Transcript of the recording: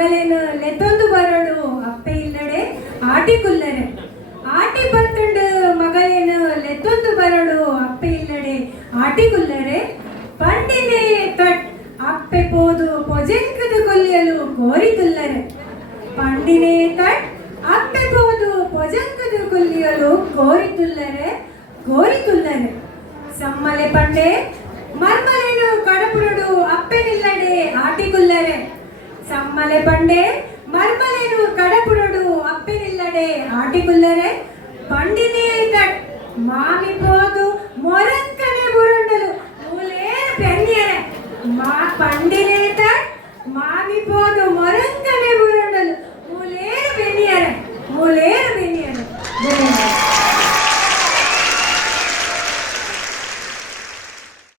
ಮಗಳೇನು ಲೆತ್ತೊಂದು ಬರಡು ಅಪ್ಪೆ ಇಲ್ಲಡೆ ಆಟಿ ಕುಲ್ಲರೆ ಆಟಿ ಬತ್ತಂಡು ಮಗಳೇನು ಲೆತ್ತೊಂದು ಬರಡು ಅಪ್ಪೆ ಇಲ್ಲಡೆ ಆಟಿ ಕುಲ್ಲರೆ ಪಂಡಿನೆ ತಟ್ ಅಪ್ಪೆ ಪೋದು ಪೊಜೆಂಕದ ಕೊಲ್ಲಿಯಲು ಕೋರಿ ತುಲ್ಲರೆ ಪಂಡಿನೆ ತಟ್ ಅಪ್ಪೆ ಪೋದು ಪೊಜೆಂಕದ ಕೊಲ್ಲಿಯಲು ಕೋರಿ ತುಲ್ಲರೆ ಸಮ್ಮಲೆ ಪಂಡೆ ಮರ್ಮಲೇನು ಕಡಪುರಡು ಅಪ್ಪೆನಿಲ್ಲಡೆ ಆಟಿಗುಲ್ಲರೆ ಸಮ್ಮಲೆ ಪಂಡೆ ಮರ್ಮಲೇನು ಕಡಪುರಡು ಅಪ್ಪೆನಿಲ್ಲಡೆ ಆಟಿಗುಲ್ಲರೆ ಪಂಡಿನೇ ತಟ್ ಮಾಮಿ ಪೋದು ಮೊರಂಕನೆ ಬುರುಂಡಲು ಮೂಲೇರು ಪೆನ್ಯರೆ ಮಾ ಪಂಡಿನೇ ತಟ್ ಮಾಮಿ ಪೋದು